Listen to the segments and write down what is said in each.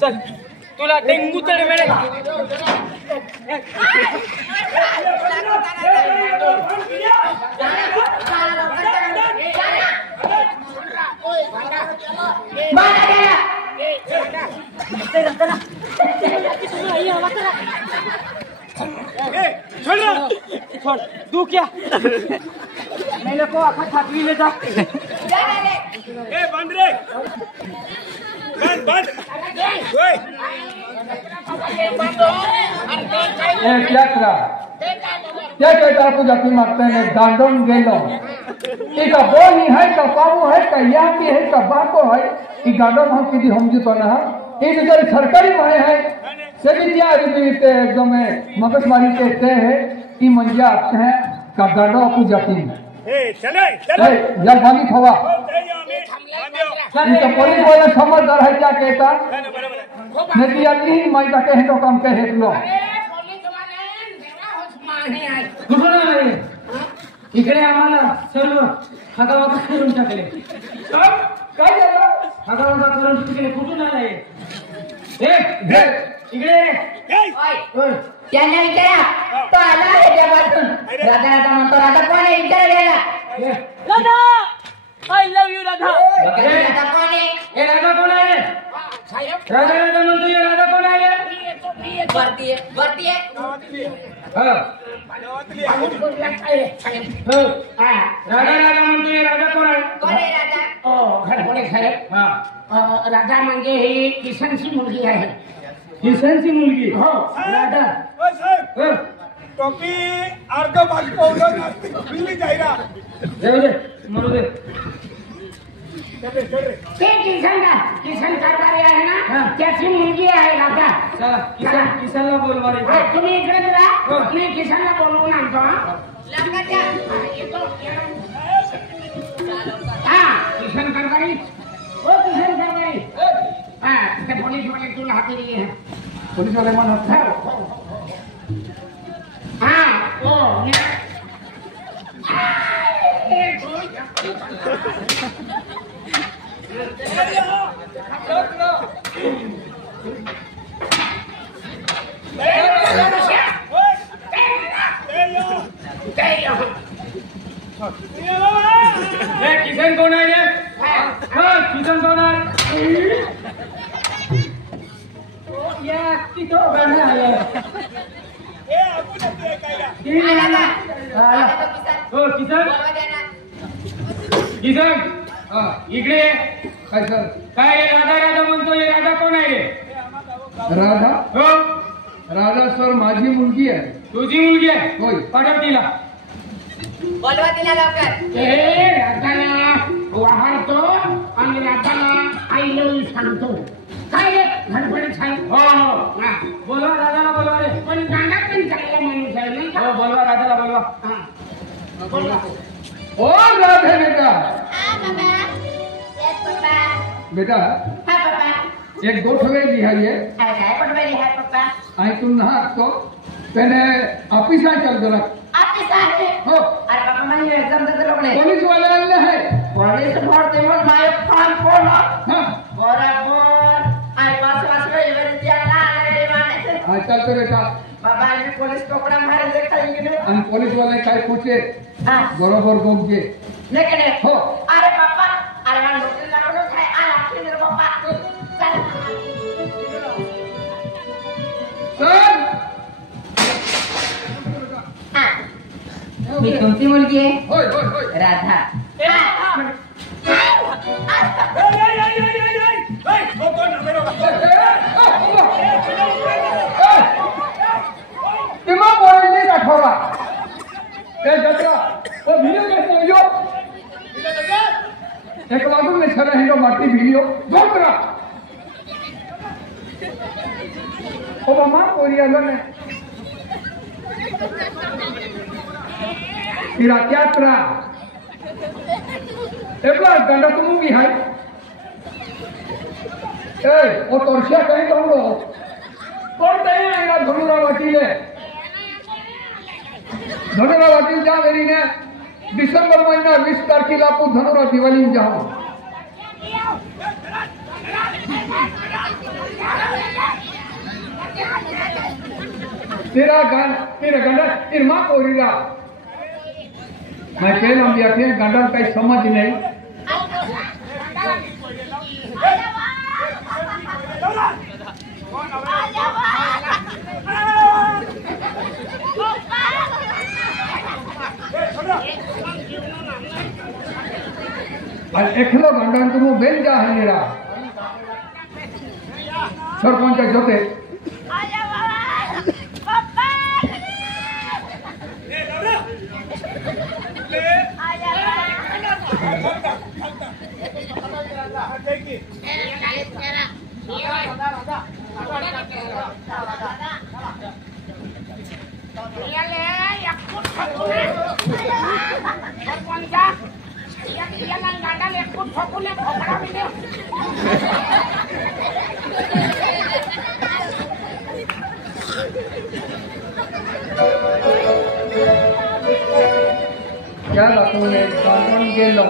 चल तुला डेंगू तरी मिळेल छोड़ तू क्या मेरे को आखा छात्री ले जा बंद रे बंद क्या करा क्या कहता आपको जाती मारते हैं दांडों गेलो एक बोनी है का पाऊ है का यापी है का बाको है कि दांडों हम किसी हम जो तो ना ये जो सरकारी माहे है सभी क्या रिपीटे एकदम मगजमारी कहते हैं कि मंजिया आपके हैं का दांडों आपको जाती चले जब भागी थोड़ा तो पुलिस वाला समझदार है क्या कहता नहीं यानी माई का कहे तो काम कहे लो कुठून आले इकडे आम्हाला सर्व हगावागा करून टाकले काय झालं हगावागा करून टाकले कुठून आलाय इकडे त्यांना विचारा तो आला ह्याच्यापासून राधा राधा म्हणतो राधा कोण आहे विचार द्यायला Radha I love you Radha Radha कोण आहे हे राधा कोण आहे राधा राधा म्हणतो हे राधा कोण आहे भरती आहे राधा राधा म्हणतो हे राधा कोण आहे कोण आहे राधा घरपडे साहेब हा राधा म्हणजे ही किसनची मुलगी आहे किसनची मुलगी हो राधा टोपी अर्ध भाग पावलं दिल्ली जायरा जाऊ दे मरू दे ते किसन कारभारी आहे ना त्याची मुलगी आहे राधा चला किसनला बोलवा रे तुम्ही इकडे जा मी किसनला बोलवून आणतो किसन कारभारी हो किसन कारभारी ते पोलीस वाले तुला हाती दिली है पुलिस वाले मन किसन कोण आहे रे किसन कोण आहे या कितो गाणं आहे हो किसन किसन इकडे काय सर काय राधा राधा म्हणतोय राधा कोण आहे रे राधा हो राधा सर माझी मुलगी आहे तुझी मुलगी आहे होय पाठव तिला बोलवा तिला लवकर राधाला वाहरतो आणि राधाला आई लव सांगतो काय रे घरपडे साहेब हो बोलवा राधाला बोलवा रे पण गाणं पण चांगला माणूस आहे नाही का हो बोलवा राधाला बोलवा बोलवा ओ राधे बेटा बेटा हा पप्पा एक गोठवे लिहाइए काय पटवेली हाय पप्पा आई तुम नहा तो पहले ऑफिस आ चल जरा आपके साथ हो अरे पापा मैं एग्जाम देते लोग ने पुलिस वाले आने हैं पुलिस भरते मत माय फान फोन हाँ बराबर आई पास वाला इवेंट दियाला आले माने हाँ चलते बेटा बाबा ने पुलिस पकड़ा मारे देखा इनके आणि पुलिस वाले काय पूछे हां बरोबर गोमजे लेकिन हो अरे पापा अरे मैं नौकरी लगानो है आ लाठी मेरे पापा चल सर हां ही तुमची मुलगी आहे होय होय होय राधा किंवा बोलली दाखवा ए जत्रा वो वीडियो कैसे वीडियो एक बाजू में छरा हिंदो माटी वीडियो जत्रा ओ मामा कोरिया ने तिरा यात्रा एप्ला गंडा तुम भी है ए ओ तोरशिया कहीं कहूँ कोण तयार आहे धनुरा वाटीले धनुरा वाटील जा मेरी ने डिसेंबर महीना 20 तारखेला आपण धनुरा दिवाळी जाऊ तेरा गंडा इरमा कोरीला मैं कहना हम यार गंडा का समझ नहीं एकलो गंडा तुम बेन जा है मेरा सरपंच जोते क्या बातों ने कानून गेलो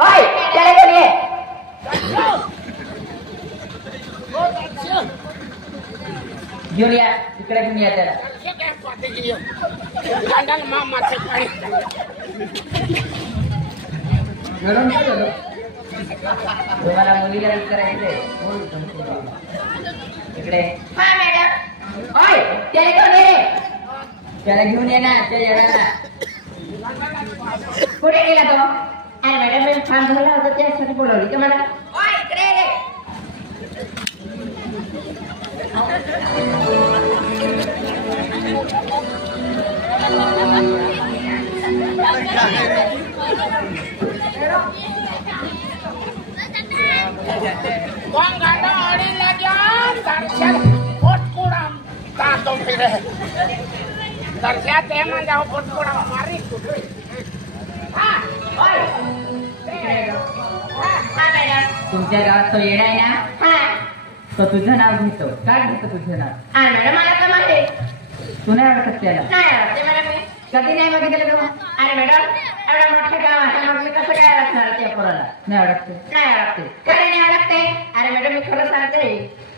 ओय त्याला घेऊन ये घेऊन या इकडे घेऊन या त्याला गरम काय झालं तुम्हाला मुलीला विचारायचंय इकडे हा मॅडम ओय त्याला घेऊन ये त्याला घेऊन ये ना त्या येणार कुठे गेला तो अरे मॅडम मी फॉर्म भरला होता त्यासाठी बोलवली का मला ओय इकडे रे तुमच्या गावात तो येणार आहे ना तो तुझं नाव घेतो काय घेतो तुझं नाव मॅडम मला का माहिती तू नाही आवडत त्याला नाही आवडते मॅडम मी कधी नाही बघितलं का अरे मॅडम एवढं मोठं गाव आहे मग मी कसं काय आवडणार त्या पोराला नाही आवडते नाही आवडते खरं नाही आवडते अरे मॅडम मी खरं सांगते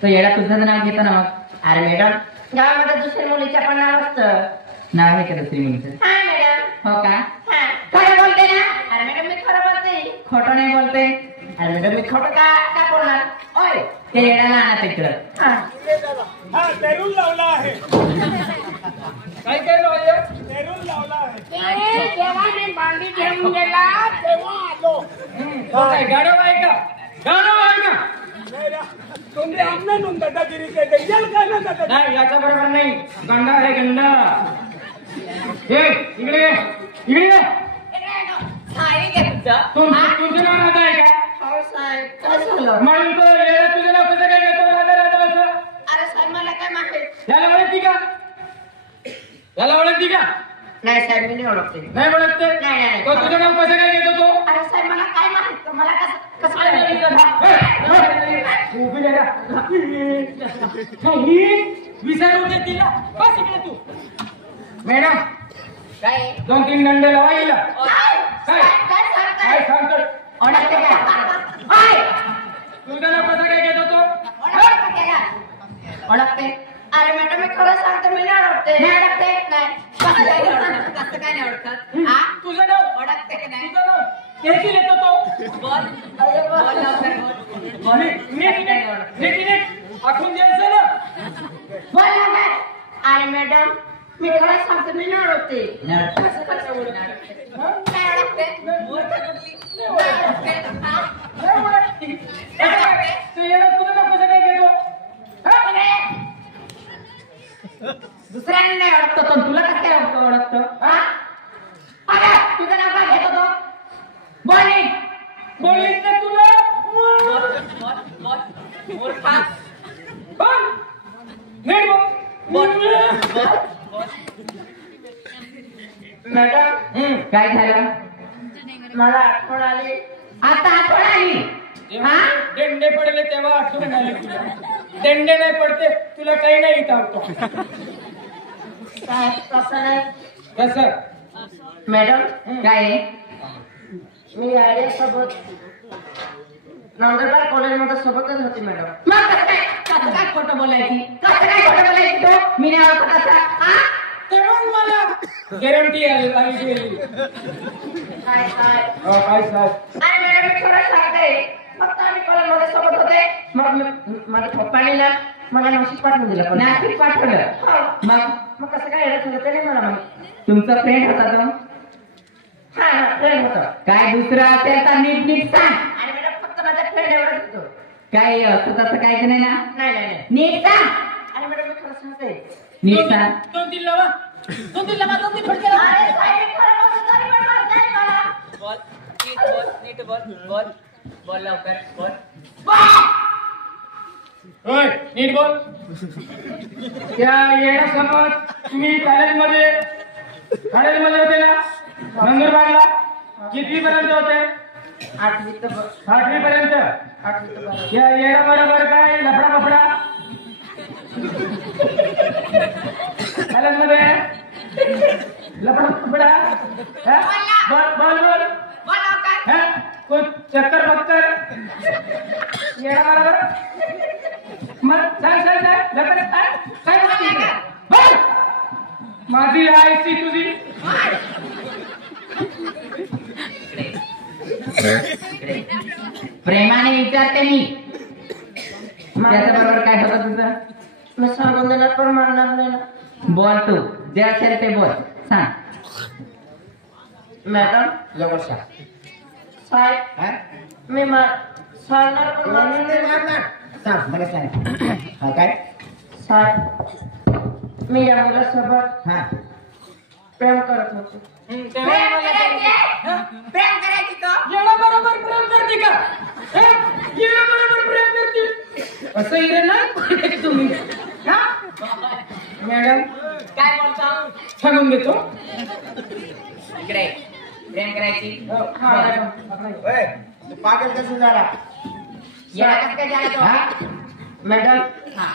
तो येडा तुझं नाव घेतो ना मग अरे मॅडम गावामध्ये दुसऱ्या मुलीच्या पण नाव असतं नाव आहे का दुसरी मुलीचं हा मॅडम हो का खरं बोलते ना अरे मॅडम मी खरं बोलते खोटं नाही बोलते अरे मॅडम मी खोटं का बोलणार ओय ते येड्याला आणा तिकडं हा तेरून लावला आहे काय काय लावले तेरून लावला आहे तेव्हा मी भांडी घेऊन गेला तेव्हा आलो काय गाडव आहे का तुम्ही आमने नोंद दादागिरी केली याल काय ना दादा नाही याच्या बरोबर नाही गंडा आहे गंडा हे इकडे ये. तुमचं नाव राधा आहे का म्हणून तो येडा तुझं नाव कसं काय घेतो राधा असं अरे साहेब मला काय माहिती याला ओळखती का नाही साहेब मी नाही ओळखते नाही ओळखते नाही. तो तुझं नाव कसं काय घेतो तो अरे साहेब मला काय माहित मला कसं काय विसरून देतील ना बस इकडे तू मॅडम काय 2-3 गंडे लावा येईल काय काय सांगतो ओळखते का तुझं नाव कसं काय घेतो तो ओळखते अरे मॅडम मी खरं सांगते मी नाही ओळखते नाही कसं काय नाही ओळखत तुझं नाव ओळखते की नाही तुझं नाव त्याची येतो तो बोल आखून द्यायचं ना. बोल ना काय? अरे मॅडम मी खरंच सांगते मी नाही ओळखते. कसं कसं ओळखते? हा? काय ओळखते? मूर्ख कुठली? नाही ओळखते. नाही ओळखते. तू येणं तुझं नाव कसं काय घेतो? हा? दुसऱ्याने नाही ओळखतो तो तुला कसं काय ओळखतो? हा? अगं, तुझं नाव काय घेतो तो? बोल नीट. बोलीत ना तुला. मूर्खा. बोल. नीट बोल. मॅडम काय झालं? मला आठवण आली. आता आठवण आली. हा? दंडे पडले तेव्हा आठवण आली तुला. दंडे नाही पडते तुला काही नाही विचारतो. साहेब तसं नाही. कसं? मॅडम काय आहे? मी आर्यासोबत नंदुरबार कॉलेजमध्ये सोबतच होती मॅडम. मग कसं काय खोटं बोलायची? कसं काय खोटं बोलायची तू? मी नाही ओळखत असं. हा? तेव्हाच मला गॅरंटी आली गेली. काय साहेब? काय साहेब? नाही मॅडम मी खरं सांगते. फक्त आम्ही कॉलेजमध्ये सोबत होते. मग माझ्या पप्पाने ना मला नाशिक पाठवून दिलं. नाशिक पाठवलं? मग कसं काय येणं झालं ते नाही मला माहिती. तुमचा फ्रेंड होता तो? हा फ्रेंड होता. काय दुसरं असेल तर नीट सांग. आणि मॅडम फक्त माझा फ्रेंड एवढाच होतो. काय असं तसं काय नाही ना? नाही नीट सांग. आणि मॅडम मी खरं सांगते. नीट सांग. दोन तीन लावा. दोन तीन फटके लावा. अरे साहेब खरं बोलतो तरी पण मारताय मला. बोल नीट बोल लवकर बोल. होय नीट बोल. त्या येण्यासमोर तुम्ही कॉलेजमध्ये होते ना नंदुरबारला कितवीपर्यंत होते? 8वी तर 8वी पर्यंत. 8वी तर या येणं बरोबर काय लफडा फफडा कॉलेजमध्ये लफडा फफडा बोल हा? कोण चक्कर बक्कर येणं बरोबर मग सांग लफडा काय बोलते? बोल. माझी आयसी तुझी प्रेमाने विचारते मी. त्याच्याबरोबर काय होतं तुझं? मी सांगून देणार पण मानणार नाही ना. बोल तू जे असेल ते बोल सांग. मॅडम साहेब मी सांगणार पण मानणार नाही. सांग मला सांग. हा काय? साहेब मी या मुलासोबत हा प्रेम करत होते. प्रेम करायची तो येणं बरोबर प्रेम करते का? येणं बरोबर प्रेम करते असं इकडे नाही तुम्ही हा? मॅडम काय बोलतो? सांगून देतो. इकडे प्रेम करायची. हा मॅडम. पागल कसं झाला? याला कसं काय झालं तो? मॅडम हा.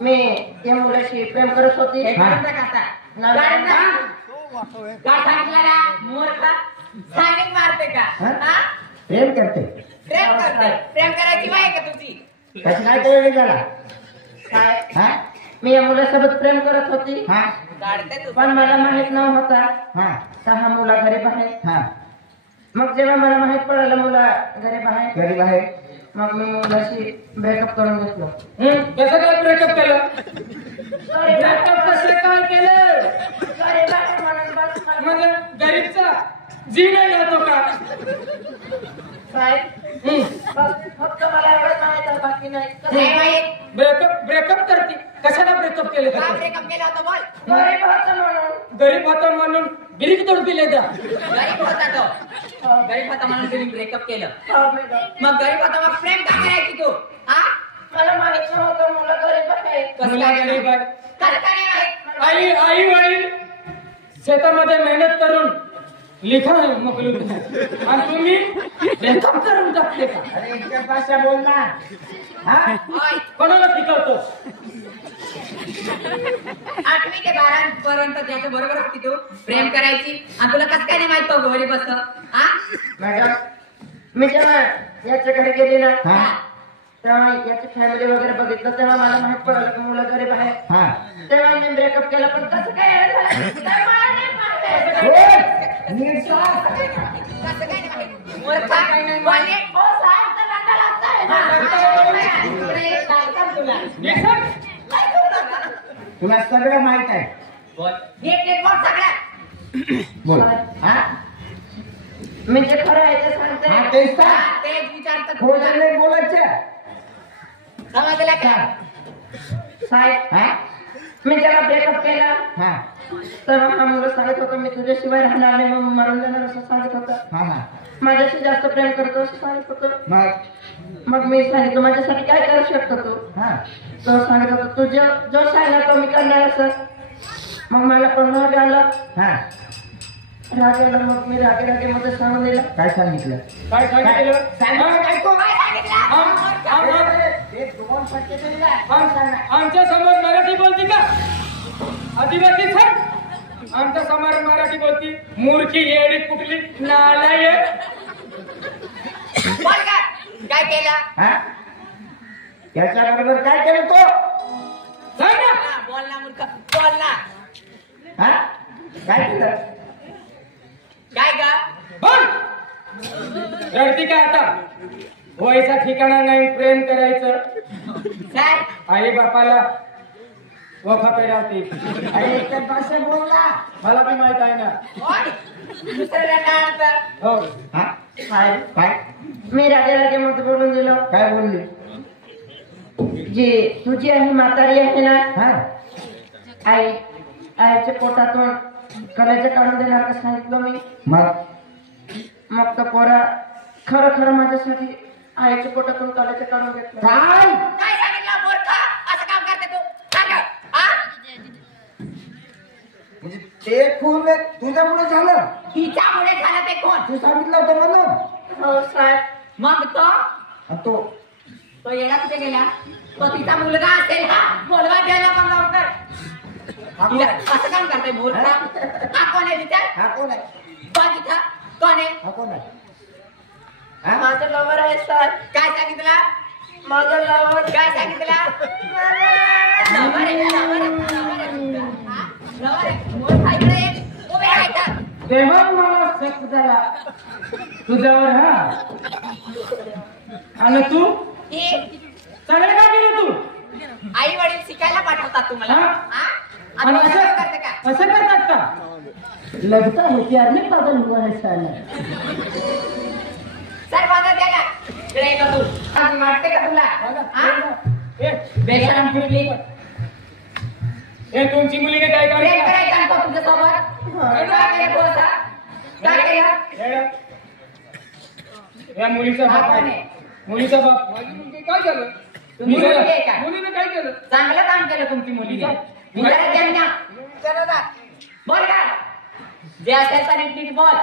मी या मुलाशी प्रेम करत होती. हे काढून टाक आता. काढून टाक. का सांगितलं ना मूर्ख? सांगून मारते का? हा? प्रेम करते प्रेम करते. प्रेम करायची वाय का तुझी? कसं काय तयारी झाला? साहेब हा मी या मुलासोबत प्रेम करत होती. हा काढते तू. पण मला माहित नव्हता हा 6 मुला घरी बाहेर. हा मग जेव्हा मला माहित पडलं मुला घरी बाहेर गरीब आहे. मग मी मुलाशी ब्रेकअप करून घेतलं. कसं काय ब्रेकअप केलं? Sorry, ब्रेकअप कसं काय केलं? sorry, बाहेर म्हणून बस मला- म्हणजे गरीबचा जीव नाही जातो का? साहेब बस फक्त मला एवढंच माहित आहे, बाकी नाही. नाही माहित. ब्रेकअप करते. कशाला ब्रेकअप केलं? का ब्रेकअप केला होता बोल. गरीब होतं म्हणून. गरीब होता म्हणून बिरीक तोड दिले त्या. गरीब होता तो. गरीब होता म्हणून तुम्ही ब्रेकअप केलं. हो, मॅडम. मग गरीब होता मग प्रेम का करायची तू? हा? मला माहित नव्हतं मुलं गरीब आहे. कसं मुला काय गरीब आहे. कसं काय नाही माहित? आई वडील शेतामध्ये मेहनत करून लिखा मोकलून आणि तुम्ही ब्रेकअप करून टाकते का? अरे इतक्या भाषा बोल ना. हा ओय, कोणाला शिकवतो? 8वी ते 12 पर्यंत त्याच्या बरोबर होती तू प्रेम करायची आणि तुला कसं काय नाही माहित तो गरीब असं? हा? मॅडम मी जेव्हा याच्या घरी गेली ना हा तेव्हा याची फॅमिली वगैरे बघितलं तेव्हा मला माहित पडलं की मुलं गरीब आहे. हा तेव्हा मी ब्रेकअप केला पण कसं काय झालं? काय मला नाही माहित. नीट सांग. कसं काय नाही माहित? मूर्ख. बोलणे. हो साहेब तर नका लागताय ना. इकडे लागतात तुला ये सर. तुला सगळं माहित आहे. बोल एक बोल सगळ्या बोल. हा मी जे खरं आहे ते सांगते. हा, तेच तर. तेच विचारतात खोटं नाही बोलायचं. समजला का साहेब हा मी जेव्हा ब्रेकअप केला हा तर हा मुलगा सांगत होता मी तुझ्याशिवाय राहणार नाही मग मरून जाणार असं सांगत होता. हा हा माझ्याशी जास्त प्रेम करतो असं सांगत होतं. मग मग मी सांगितलं माझ्यासाठी काय करू शकतो तू. हा तो सांगत होता तू जो सांगणार तो मी करणार असं. मग मला पण राग आला. हा मग मी रागेमध्ये सांगून दिलं. काय सांगितलं? काय सांगितलं? सांगितलं काय तो? आमच्या समोर मराठी बोलती का? आदिवासी सर आमच्या समोर मराठी बोलती. मूर्खी येडी कुठली नालायक. बोल का काय केलं हा त्याच्या बरोबर काय केलं तो? सांग ना. हा, बोल ना मूर्ख बोल ना हा काय केलं? काय का बोल. रडती का आता? व्हायचा ठिकाणा नाही प्रेम करायचं. काय आई बापाला वफा करावते. अरे त्या भाषा बोल ना. मला बी माहित आहे ना. बोल दुसऱ्याला काय आता हो हा साहेब काय मी रागेमध्ये बोलून दिलं. काय बोलली? जी तुझी आई म्हातारी आहे ना हा आईच्या पोटातून कलेचं काढून देणार का सांगितलं मी. मग तर पोरा खरं माझ्यासाठी आईच्या पोटातून कलेचं काढून घेतलं. काय काय सांगितलं मूर्ख असं काम करते तू सांग हा म्हणजे ते खून तुझ्यामुळे झालं? हिच्यामुळे झालं ते कोण तू सांगितलं होतं म्हणून. हो साहेब मग तो आणि तो येडा कुठे गेला तो तिचा मुलगा असेल का बोलवा द्यायला पण लवकर तिला असं काम करते मूर्ख हा कोण आहे विचार हा कोण आहे? बघ इथं कोण आहे हा कोण आहे? माझं लवर आहे साहेब. काय सांगितलं माझं लवर. काय सांगितलं लवर आहे, लवर आहे, लवर आहे. हा? लवर आहे. मूर्ख इकडे ये. उभे राहायचं. तेव्हा मला शक झाला तुझ्यावर. हा आणि तू ही सगळे का केलं तू? आई वडील शिकायला पाठवतात तुम्हाला हा? हा? आणि आणि असं करते का असं करतात का? लगता है कि आदमी पागल हुआ है साला. सर माझा द्यायला इकडे ये का तू आज वाटते का तुला हा? ए, बेशरम कुठली ए, तुमची मुलीने काय प्रेम करायचं? करायचं आणतो तुझ्यासोबत काय केलं बोल सर? काय केलं या मुलीचा हा बाप कोण आहे. आहे? मुलीचा बाप. माझी मुलगी काय केलं? तुमची मुलगी आहे का? मुलीने काय केलं? चांगलं काम केलं तुमची मुलगी विचारत त्यांना बोल का जे असेल तर नीट बोल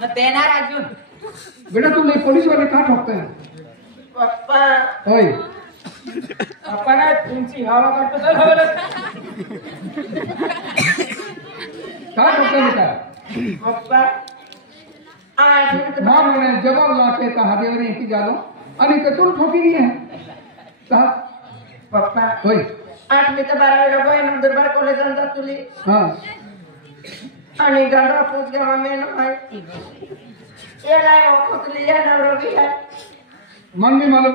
मग ते येणार अजून बेटा तुला पोलीसवाले का ठोकताय? पप्पा होय आपण तुमची हवा काढतो तर हवं. काय ठोकताय बेटा? पप्पा आज माँ मैंने जवाब लाके कहा देवरे की जानो आणि ते तुला ठोकी नाही आहे का? पप्पा होय 8वी ते 12वी लोक नंदुरबार कॉलेजात जात तुली हा आणि गाडा पूज गावा में नाही याला वखतली या नवरोगी आहे मन में मालूम